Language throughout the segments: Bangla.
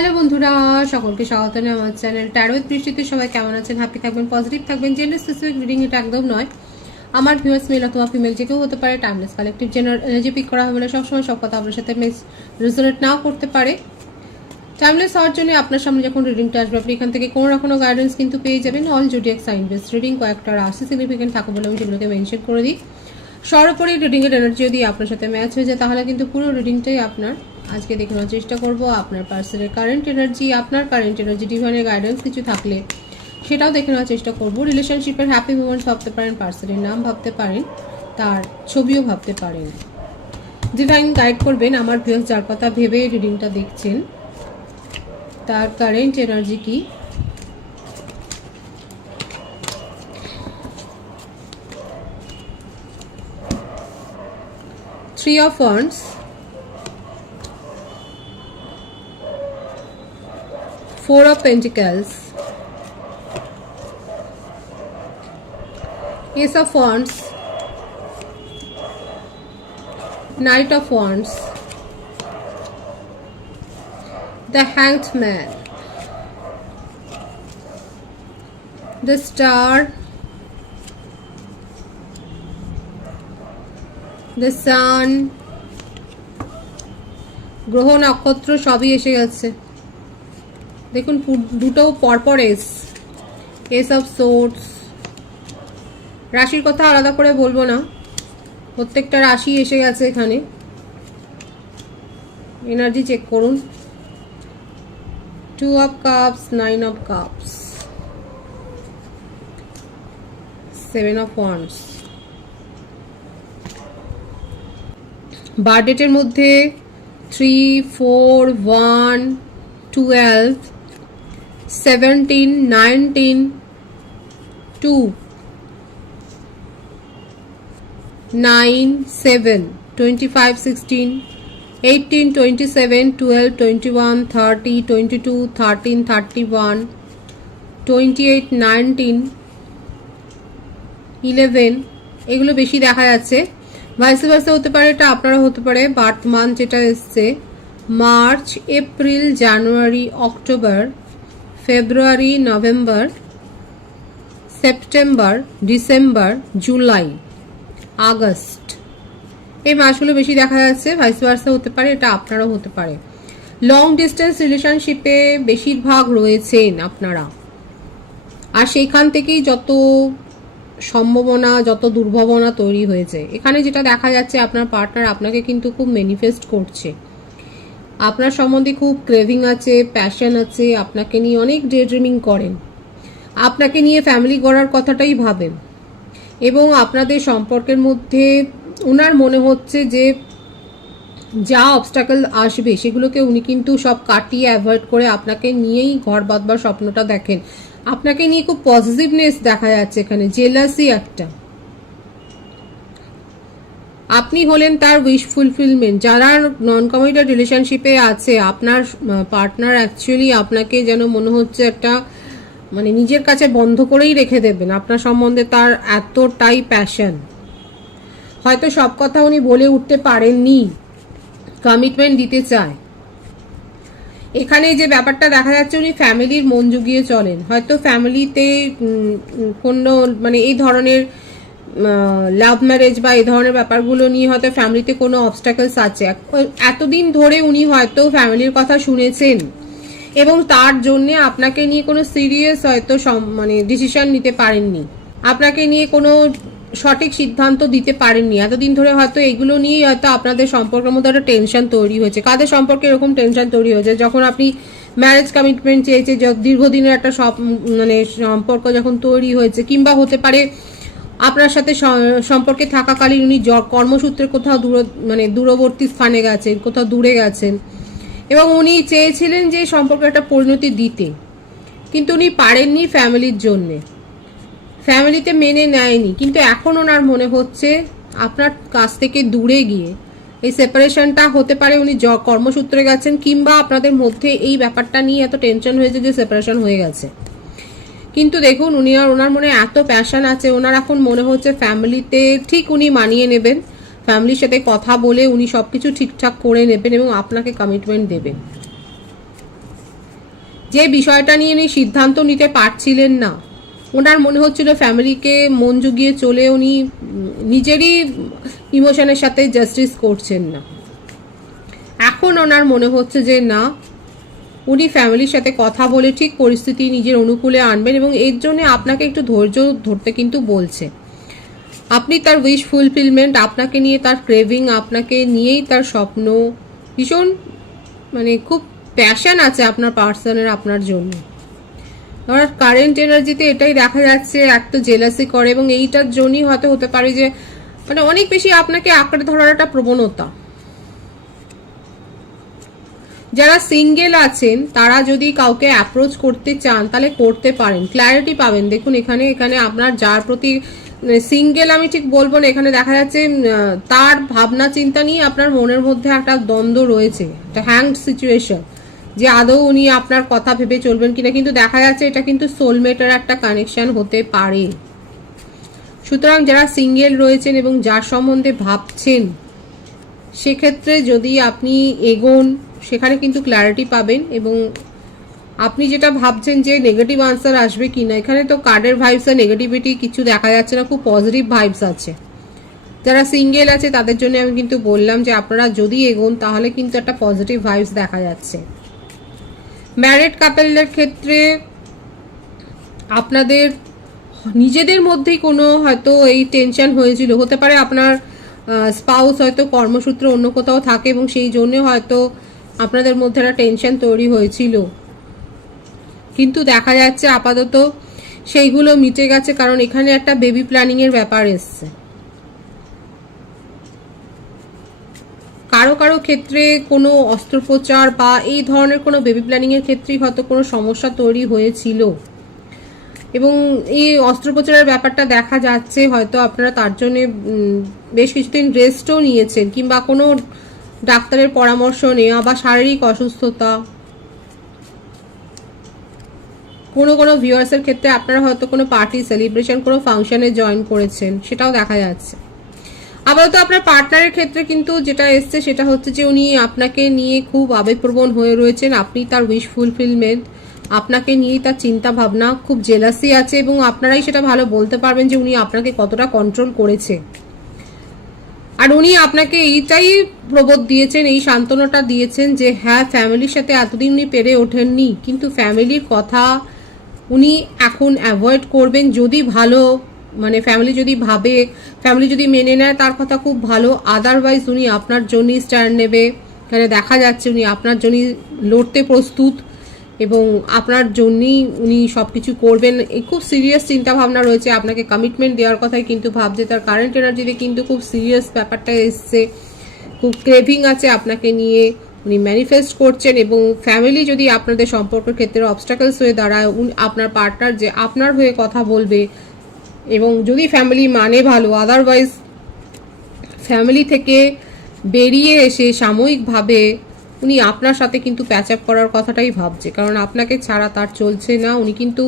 হ্যালো বন্ধুরা, সকলকে স্বাগত জানাই আমার চ্যানেল ট্যারো উইথ বৃষ্টিতে। সবাই কেমন আছেন? হ্যাপি থাকবেন, পজিটিভ থাকবেন। জেন্ডার স্পেসিফিক রিডিং এটা একদম নয়। আমার ভিউয়ার্স মেল অথবা ফিমেল যে কেউ হতে পারে। Timeless collective general energy pick করা হবে বলে সবসময় সব কথা আপনার সাথে রেজোনেট নাও করতে পারে। টাইমলেস হওয়ার জন্য আপনার সামনে যখন রিডিংটা আসবে আপনি এখান থেকে কোনো না কোনো গাইডেন্স কিন্তু পেয়ে যাবেন। All zodiac sign based reading, কয়েকটা রাশি সিগনিফিকেন্ট থাকে বলে আমি সেগুলোকে মেনশন করে দিই। সর্বোপরি রিডিংয়ের এনার্জি যদি আপনার সাথে ম্যাচ হয়ে যায় তাহলে কিন্তু পুরো রিডিংটাই আপনার। আজকে দেখানোর চেষ্টা করব আপনার পার্সনের কারেন্ট এনার্জি, আপনার কারেন্ট এনার্জি ডিভাইনের গাইডেন্স কিছু থাকলে সেটাও দেখে নেওয়ার চেষ্টা করব। রিলেশনশিপের হ্যাপি মোমেন্টস ভাবতে পারেন, পার্সনের নাম ভাবতে পারেন, তার ছবিও ভাবতে পারেন। ডিভাইন গাইড করবেন আমার ভিউয়ার্স যার কথা ভেবে রিডিংটা দেখছেন, তার কারেন্ট এনার্জি কি। Three of wands, Four of Pentacles, Ace of Wands, Knight of Wands, the Hanged Man, the Star, the Sun, গ্রহ নক্ষত্র সবই এসে গেছে। দেখুন দুটো পরপর এস অফ সোর্ডস। রাশির কথা আলাদা করে বলবো না, প্রত্যেকটা রাশি এসে গেছে এখানে। এনার্জি চেক করুন। Two of cups, nine of cups, seven of wands. বার্থডেটের মধ্যে 3, 4, 1, 12, 17, 19, 2, 9, 7, 25, 16, 18, 27, 12, 21, 30, 22, 13, 31, 28, 19, 11 এগুলো বেশি দেখা যাচ্ছে। ভাইস ভার্সা হতে পারে, এটা আপনারা হতে পারে। বার্থ মান্থ যেটা এসছে March, April, January, October, February, November, September, December, July, August, এই মাসগুলো বেশি দেখা যাচ্ছে। ভাইস ভার্সা হতে পারে, এটা আপনারাও হতে পারে। লং ডিস্টেন্স রিলেশনশিপে বেশিরভাগ রয়েছেন আপনারা, আর সেইখান থেকেই যত সম্ভাবনা যত দুর্ভাবনা তৈরি হয়েছে। এখানে যেটা দেখা যাচ্ছে আপনার পার্টনার আপনাকে কিন্তু খুব ম্যানিফেস্ট করছে, আপনার সম্বন্ধে খুব ক্রেভিং আছে, প্যাশন আছে, আপনাকে নিয়ে অনেক ডে ড্রিমিং করেন, আপনাকে নিয়ে ফ্যামিলি গড়ার কথাটাই ভাবেন। এবং আপনাদের সম্পর্কের মধ্যে ওনার মনে হচ্ছে যে যা অবস্টাকেল আসবে সেগুলোকে উনি কিন্তু সব কাটিয়ে অ্যাভয়েড করে আপনাকে নিয়েই ঘর বাঁধবার স্বপ্নটা দেখেন। আপনাকে নিয়ে খুব পজিটিভনেস দেখা যাচ্ছে এখানে, জেলাসি একটা। আপনি হলেন তার উইশ ফুলফিলমেন্ট। যারা নন কমিটেড রিলেশনশিপে আছে আপনার পার্টনার অ্যাকচুয়ালি আপনাকে যেন মনে হচ্ছে একটা মানে নিজের কাছে বন্ধ করেই রেখে দেবেন। আপনার সম্বন্ধে তার এতটাই প্যাশন, হয়তো সব কথা উনি বলে উঠতে পারেননি, কমিটমেন্ট দিতে চায়। এখানে যে ব্যাপারটা দেখা যাচ্ছে উনি ফ্যামিলির মন জুগিয়ে চলেন। হয়তো ফ্যামিলিতে কোনো মানে এই ধরনের লাভ ম্যারেজ বা এই ধরনের ব্যাপারগুলো নিয়ে হয়তো ফ্যামিলিতে কোনো অবস্টাকলস আছে। এতদিন ধরে উনি হয়তো ফ্যামিলির কথা শুনেছেন এবং তার জন্যে আপনাকে নিয়ে কোনো সিরিয়াস হয়তো মানে ডিসিশন নিতে পারেননি, আপনাকে নিয়ে কোনো সঠিক সিদ্ধান্ত দিতে পারেননি। এতদিন ধরে হয়তো এগুলো নিয়েই হয়তো আপনাদের সম্পর্কের মধ্যে একটা টেনশন তৈরি হয়েছে। কাদের সম্পর্কে এরকম টেনশন তৈরি হয়েছে? যখন আপনি ম্যারেজ কমিটমেন্ট চেয়েছে, দীর্ঘদিনের একটা মানে সম্পর্ক যখন তৈরি হয়েছে, কিংবা হতে পারে আপনার সাথে সম্পর্কে থাকাকালীন উনি কর্মসূত্রে কোথাও দূরবর্তী স্থানে গেছেন, কোথাও দূরে গেছেন, এবং উনি চেয়েছিলেন যে সম্পর্কে একটা পরিণতি দিতে, কিন্তু উনি পারেননি ফ্যামিলির জন্যে, ফ্যামিলিতে মেনে নেয়নি। কিন্তু এখন ওনার মনে হচ্ছে আপনার কাছ থেকে দূরে গিয়ে এই সেপারেশনটা হতে পারে উনি কর্মসূত্রে গেছেন, কিংবা আপনাদের মধ্যে এই ব্যাপারটা নিয়ে এত টেনশন হয়েছে যে সেপারেশন হয়ে গেছে। কিন্তু দেখুন উনি আর ওনার মনে এত প্যাশন আছে, ওনার এখন মনে হচ্ছে ফ্যামিলিতে ঠিক উনি মানিয়ে নেবেন, ফ্যামিলির সাথে কথা বলে উনি সবকিছু ঠিকঠাক করে নেবেন এবং আপনাকে কমিটমেন্ট দেবেন। যে বিষয়টা নিয়ে উনি সিদ্ধান্ত নিতে পারছিলেন না, ওনার মনে হচ্ছিল ফ্যামিলিকে মন জুগিয়ে চলে উনি নিজেরই ইমোশনের সাথে জাস্টিস করছেন না। এখন ওনার মনে হচ্ছে যে না, উনি ফ্যামিলির সাথে কথা বলে ঠিক পরিস্থিতি নিজের অনুকূলে আনবেন, এবং এর জন্য আপনাকে একটু ধৈর্য ধরতে কিন্তু বলছে। আপনি তার উইশ ফুলফিলমেন্ট, আপনাকে নিয়ে তার ক্রেভিং, আপনাকে নিয়েই তার স্বপ্ন, ভীষণ মানে খুব প্যাশন আছে আপনার পার্সনের আপনার জন্য। আর কারেন্ট এনার্জিতে এটাই দেখা যাচ্ছে, একটা জেলাসি করে, এবং এইটার জন্যই হয়তো হতে পারে যে মানে অনেক বেশি আপনাকে আঁকড়ে ধরার একটা প্রবণতা। যারা সিঙ্গেল আছেন তারা যদি কাউকে অ্যাপ্রোচ করতে চান তাহলে করতে পারেন, ক্ল্যারিটি পাবেন। দেখুন এখানে আপনার যার প্রতি সিঙ্গেল আমি ঠিক বলবো না, এখানে দেখা যাচ্ছে তার ভাবনা চিন্তা নিয়ে আপনার মনের মধ্যে একটা দ্বন্দ্ব রয়েছে, একটা হ্যাংড সিচুয়েশন, যে আদৌ উনি আপনার কথা ভেবে চলবেন কিনা। কিন্তু দেখা যাচ্ছে এটা কিন্তু সোলমেটের একটা কানেকশন হতে পারে। সুতরাং যারা সিঙ্গেল রয়েছেন এবং যার সম্বন্ধে ভাবছেন, সেক্ষেত্রে যদি আপনি এগোন সেখানে কিন্তু ক্ল্যারিটি পাবেন। এবং আপনি যেটা ভাবছেন যে নেগেটিভ আনসার আসবে কিনা, এখানে তো কার্ডের ভাইবস আর নেগেটিভিটি কিছু দেখা যাচ্ছে না, খুব পজিটিভ ভাইবস আছে। যারা সিঙ্গেল আছে তাদের জন্য আমি কিন্তু বললাম যে আপনারা যদি এগোন তাহলে কিন্তু একটা পজিটিভ ভাইবস দেখা যাচ্ছে। ম্যারিড কাপলদের ক্ষেত্রে আপনাদের নিজেদের মধ্যেই কোনো হয়তো এই টেনশন হয়েছিল, হতে পারে আপনার স্পাউস হয়তো কর্মসূত্রে অন্য কোথাও থাকে এবং সেই জন্য হয়তো আপনাদের মধ্যে একটা টেনশন তৈরি হয়েছিল, কিন্তু দেখা যাচ্ছে আপাতত সেইগুলো মিটে গেছে, কারণ এখানে একটা বেবি প্ল্যানিং এর ব্যাপার এসছে। কারো কারো ক্ষেত্রে কোনো অস্ত্রোপচার বা এই ধরনের কোনো বেবি প্ল্যানিং এর ক্ষেত্রেই হয়তো কোনো সমস্যা তৈরি হয়েছিল, এবং এই অস্ত্রোপচারের ব্যাপারটা দেখা যাচ্ছে হয়তো আপনারা তার জন্য বেশ কিছুদিন রেস্টও নিয়েছেন, কিংবা কোনো ডাক্তারের পরামর্শ নেওয়া বা শারীরিক অসুস্থতা। কোনো ভিউয়ার্সের ক্ষেত্রে আপনারা হয়তো কোনো পার্টি, সেলিব্রেশন, কোনো ফাংশনে জয়েন করেছেন, সেটাও দেখা যাচ্ছে। আপাতত আপনার পার্টনারের ক্ষেত্রে কিন্তু যেটা এসছে সেটা হচ্ছে যে উনি আপনাকে নিয়ে খুব আবেগপ্রবণ হয়ে রয়েছেন, আপনি তার উইশ ফুলফিলমেন্ট, আপনাকে নিয়েই তার চিন্তা ভাবনা, খুব জেলাসি আছে, এবং আপনারাই সেটা ভালো বলতে পারবেন যে উনি আপনাকে কতটা কন্ট্রোল করেছে। আর উনি আপনাকে এইটাই প্রবোধ দিয়েছেন, এই সান্ত্বনাটা দিয়েছেন যে হ্যাঁ, ফ্যামিলির সাথে এতদিন উনি পেরে ওঠেননি, কিন্তু ফ্যামিলির কথা উনি এখন অ্যাভয়েড করবেন। যদি ভালো মানে ফ্যামিলি যদি ভাবে, ফ্যামিলি যদি মেনে নেয় তার কথা খুব ভালো, আদারওয়াইজ উনি আপনার জন্যই স্ট্যান্ড নেবে। এখানে দেখা যাচ্ছে উনি আপনার জন্যই লড়তে প্রস্তুত, এবং আপনার জন্যই উনি সব কিছু করবেন। এই খুব সিরিয়াস চিন্তা ভাবনা রয়েছে, আপনাকে কমিটমেন্ট দেওয়ার কথাই কিন্তু ভাবছে। তার কারেন্ট এনার্জিতে কিন্তু খুব সিরিয়াস ব্যাপারটা এসছে, খুব ক্রেভিং আছে আপনাকে নিয়ে, উনি ম্যানিফেস্ট করছেন। এবং ফ্যামিলি যদি আপনাদের সম্পর্কের ক্ষেত্রে অবস্টাকলস হয়ে দাঁড়ায়, আপনার পার্টনার যে আপনার হয়ে কথা বলবে, এবং যদি ফ্যামিলি মানে ভালো, আদারওয়াইজ ফ্যামিলি থেকে বেরিয়ে এসে সাময়িকভাবে উনি আপনার সাথে কিন্তু প্যাচ আপ করার কথাটাই ভাবছে, কারণ আপনাকে ছাড়া তার চলছে না। উনি কিন্তু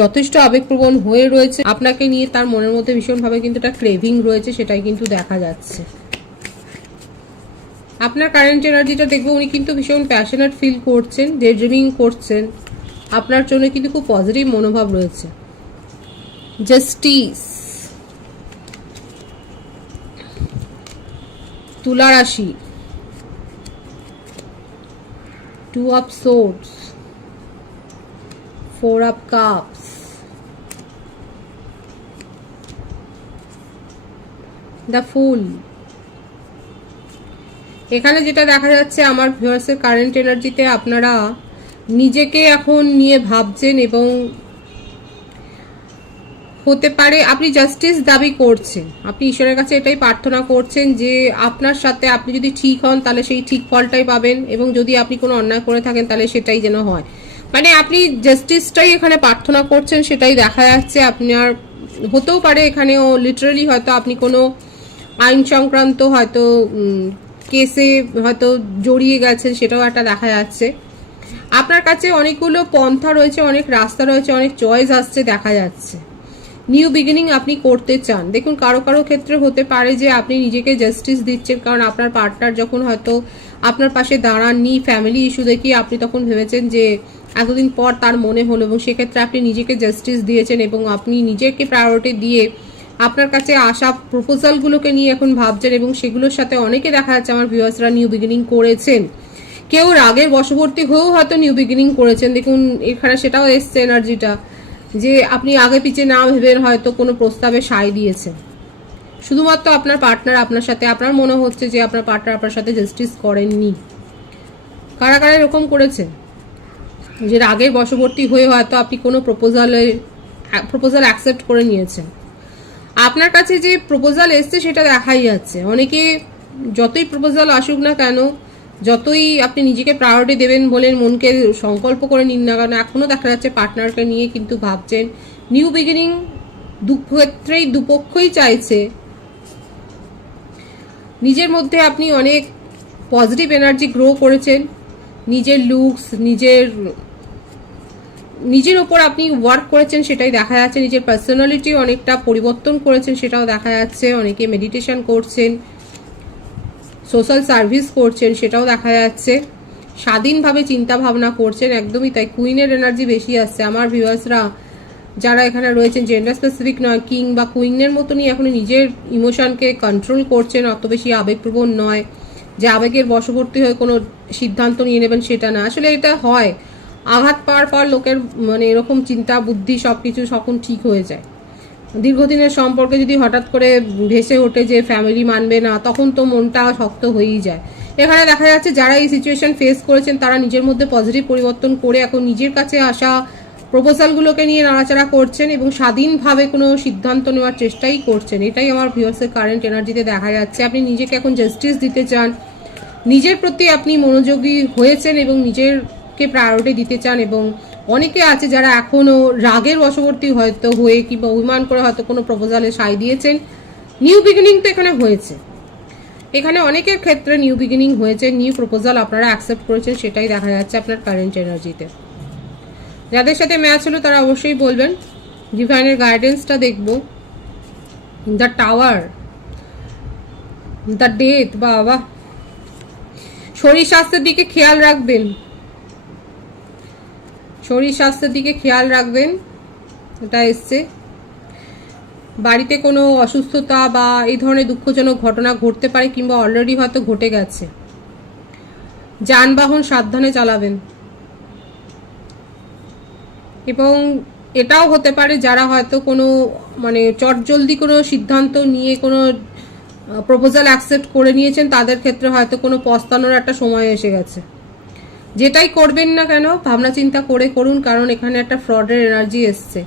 যথেষ্ট আবেগপ্রবণ হয়ে রয়েছে আপনাকে নিয়ে, তার মনের মধ্যে ভীষণভাবে কিন্তু একটা ক্রেভিং রয়েছে, সেটাই কিন্তু দেখা যাচ্ছে। আপনার কারেন্ট এনার্জিটা দেখবো, উনি কিন্তু ভীষণ প্যাশনেট ফিল করছেন, ডে ড্রিমিং করছেন, আপনার জন্য কিন্তু খুব পজিটিভ মনোভাব রয়েছে। জাস্টিস, তুলা রাশি, 2 of swords, 4 of cups, the fool। এখানে যেটা দেখা যাচ্ছে আমার ভিউয়ার্সের কারেন্ট এনার্জিতে আপনারা নিজেকে এখন নিয়ে ভাবছেন, এবং হতে পারে আপনি জাস্টিস দাবি করছেন, আপনি ঈশ্বরের কাছে এটাই প্রার্থনা করছেন যে আপনার সাথে আপনি যদি ঠিক হন তাহলে সেই ঠিক ফলটাই পাবেন, এবং যদি আপনি কোনো অন্যায় করে থাকেন তাহলে সেটাই যেন হয়। মানে আপনি জাস্টিসটাই এখানে প্রার্থনা করছেন, সেটাই দেখা যাচ্ছে। আপনার হতেও পারে এখানেও লিটারালি হয়তো আপনি কোনো আইন সংক্রান্ত হয়তো কেসে হয়তো জড়িয়ে গেছেন, সেটাও একটা দেখা যাচ্ছে। আপনার কাছে অনেকগুলো পন্থা রয়েছে, অনেক রাস্তা রয়েছে, অনেক চয়েস আসছে দেখা যাচ্ছে। নিউ বিগিনিং আপনি করতে চান। দেখুন কারো কারো ক্ষেত্রে হতে পারে যে আপনি নিজেকে জাস্টিস দিচ্ছেন, কারণ আপনার পার্টনার যখন হয়তো আপনার পাশে দাঁড়াননি, ফ্যামিলি ইস্যু দেখিয়ে আপনি তখন ভেবেছেন যে এতদিন পর তার মনে হলো, এবং সেক্ষেত্রে আপনি নিজেকে জাস্টিস দিয়েছেন এবং আপনি নিজেকে প্রায়োরিটি দিয়ে আপনার কাছে আসা প্রপোজালগুলোকে নিয়ে এখন ভাবছেন, এবং সেগুলোর সাথে অনেকে দেখা যাচ্ছে আমার ভিউয়ার্সরা নিউ বিগিনিং করেছেন। কেউ রাগের বশবর্তী হয়েও হয়তো নিউ বিগিনিং করেছেন। দেখুন এখানে সেটাও এসছে এনার্জিটা, যে আপনি আগে পিছে না ভেবে হয়তো কোনো প্রস্তাবে সায় দিয়েছেন। শুধুমাত্র আপনার পার্টনার আপনার সাথে, আপনার মনে হচ্ছে যে আপনার পার্টনার আপনার সাথে জাস্টিস করেননি। কারা কারা এরকম করেছেন যে রাগের বশবর্তী হয়ে হয়তো আপনি কোনো প্রপোজাল অ্যাকসেপ্ট করে নিয়েছেন। আপনার কাছে যে প্রপোজাল এসছে সেটা দেখাই যাচ্ছে। অনেকে যতই প্রপোজাল আসুক না কেন, যতই আপনি নিজেকে প্রায়োরিটি দেবেন বলে মনকে সংকল্প করে নিন না কেন, এখনও দেখা যাচ্ছে পার্টনারকে নিয়ে কিন্তু ভাবছেন। নিউ বিগিনিং ক্ষেত্রেই দুপক্ষই চাইছে। নিজের মধ্যে আপনি অনেক পজিটিভ এনার্জি গ্রো করেছেন, নিজের লুকস, নিজের ওপর আপনি ওয়ার্ক করেছেন সেটাই দেখা যাচ্ছে। নিজের পার্সোনালিটি অনেকটা পরিবর্তন করেছেন সেটাও দেখা যাচ্ছে। অনেকে মেডিটেশন করছেন, সোশ্যাল সার্ভিস করছেন সেটাও দেখা যাচ্ছে। স্বাধীনভাবে চিন্তা ভাবনা করছেন, একদমই তাই। কুইনের এনার্জি বেশি আসছে আমার ভিউয়ার্সরা যারা এখানে রয়েছেন, জেন্ডার স্পেসিফিক নয়, কিং বা কুইনের মতনই এখন নিজের ইমোশনকে কন্ট্রোল করছেন, অত বেশি আবেগপ্রবণ নয় যে আবেগের বশবর্তী হয়ে কোনো সিদ্ধান্ত নিয়ে নেবেন সেটা না। আসলে এটা হয় আঘাত পাওয়ার পর লোকের মানে এরকম চিন্তা বুদ্ধি সবকিছু তখন ঠিক হয়ে যায়। দীর্ঘদিনের সম্পর্কে যদি হঠাৎ করে ভেসে ওঠে যে ফ্যামিলি মানবে না, তখন তো মনটা শক্ত হয়েই যায়। এখানে দেখা যাচ্ছে যারা এই সিচুয়েশন ফেস করেছেন তারা নিজের মধ্যে পজিটিভ পরিবর্তন করে এখন নিজের কাছে আসা প্রপোজালগুলোকে নিয়ে নাড়াচাড়া করছেন এবং স্বাধীনভাবে কোনো সিদ্ধান্ত নেওয়ার চেষ্টাই করছেন। এটাই আমার ভিউয়ার্সের কারেন্ট এনার্জিতে দেখা যাচ্ছে। আপনি নিজেকে এখন জাস্টিস দিতে চান, নিজের প্রতি আপনি মনোযোগী হয়েছেন এবং নিজেরকে প্রায়োরিটি দিতে চান। এবং অনেকে আছে যারা এখনও রাগের বশবর্তী হয়তো হয়ে কিংবা অভিমান করে হয়তো কোনো প্রপোজালে সায় দিয়েছেন। নিউ বিগিনিং তো এখানে হয়েছে, এখানে অনেকের ক্ষেত্রে নিউ বিগিনিং হয়েছে, নিউ প্রপোজাল আপনারা অ্যাকসেপ্ট করেছেন সেটাই দেখা যাচ্ছে আপনার কারেন্ট এনার্জিতে। যাদের সাথে ম্যাচ হলো তারা অবশ্যই বলবেন। ডিভাইনের গাইডেন্সটা দেখব। দ্য টাওয়ার, দ্য ডেথ, বাবা। শরীর স্বাস্থ্যের দিকে খেয়াল রাখবেন, শরীর স্বাস্থ্যের দিকে খেয়াল রাখবেন, এটা এসছে। বাড়িতে কোনো অসুস্থতা বা এই ধরনের দুঃখজনক ঘটনা ঘটতে পারে কিংবা অলরেডি হয়তো ঘটে গেছে। যানবাহন সাবধানে চালাবেন। এবং এটাও হতে পারে যারা হয়তো কোনো মানে চটজলদি কোনো সিদ্ধান্ত নিয়ে কোনো প্রপোজাল অ্যাকসেপ্ট করে নিয়েছেন তাদের ক্ষেত্রে হয়তো কোনো পস্তানোর একটা সময় এসে গেছে। যেটাই করবেন না কেন ভাবনা চিন্তা করে করুন, কারণ এখানে একটা ফ্রডের এনার্জি এসছে।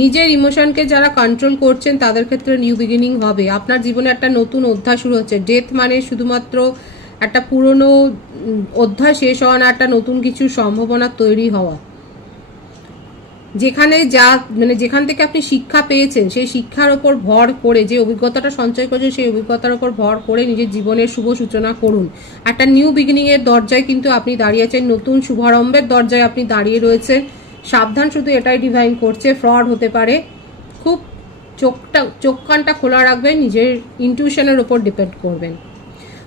নিজের ইমোশনকে যারা কন্ট্রোল করছেন তাদের ক্ষেত্রে নিউ বিগিনিং হবে। আপনার জীবনে একটা নতুন অধ্যায় শুরু হচ্ছে। ডেথ মানে শুধুমাত্র একটা পুরনো অধ্যায় শেষ হওয়া না, একটা নতুন কিছুর সম্ভাবনা তৈরি হওয়া। যেখানে যেখান থেকে আপনি শিক্ষা পেয়েছেন সেই শিক্ষার ওপর ভর করে, যে অভিজ্ঞতাটা সঞ্চয় করেছেন সেই অভিজ্ঞতার ওপর ভর করে নিজের জীবনের শুভ সূচনা করুন। একটা নিউ বিগিনিং এর দরজায় কিন্তু আপনি দাঁড়িয়ে আছেন, নতুন শুভারম্ভের দরজায় আপনি দাঁড়িয়ে রয়েছেন। সাবধান শুধু এটাই ডিভাইন করছে, ফ্রড হতে পারে। খুব চোখ কানটা খোলা রাখবেন, নিজের ইনটিউশনের ওপর ডিপেন্ড করবেন।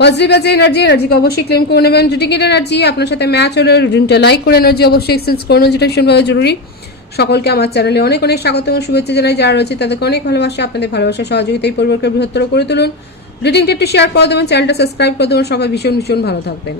পজিটিভ আছে এনার্জিকে অবশ্যই ক্লেম করে নেবেন। রিডিংয়ের এনার্জি আপনার সাথে ম্যাচ হলে রিডিংটা লাইক করে এনার্জি অবশ্যই এক্সচেঞ্জ করে নেবেন, যেটা ভীষণভাবে জরুরি। সকলকে আমার চ্যানেলে অনেক অনেক স্বাগত এবং শুভেচ্ছা জানাই। যারা রয়েছে তাদেরকে অনেক ভালোবাসা। আপনাদের ভালোবাসা সহযোগিতা এই পরিবারকে বৃহত্তর করে তুলুন। রিডিংটা একটু শেয়ার করে দেবেন, চ্যানেলটা সাবস্ক্রাইব করে দেবেন। সবাই ভীষণ ভীষণ ভালো থাকবেন।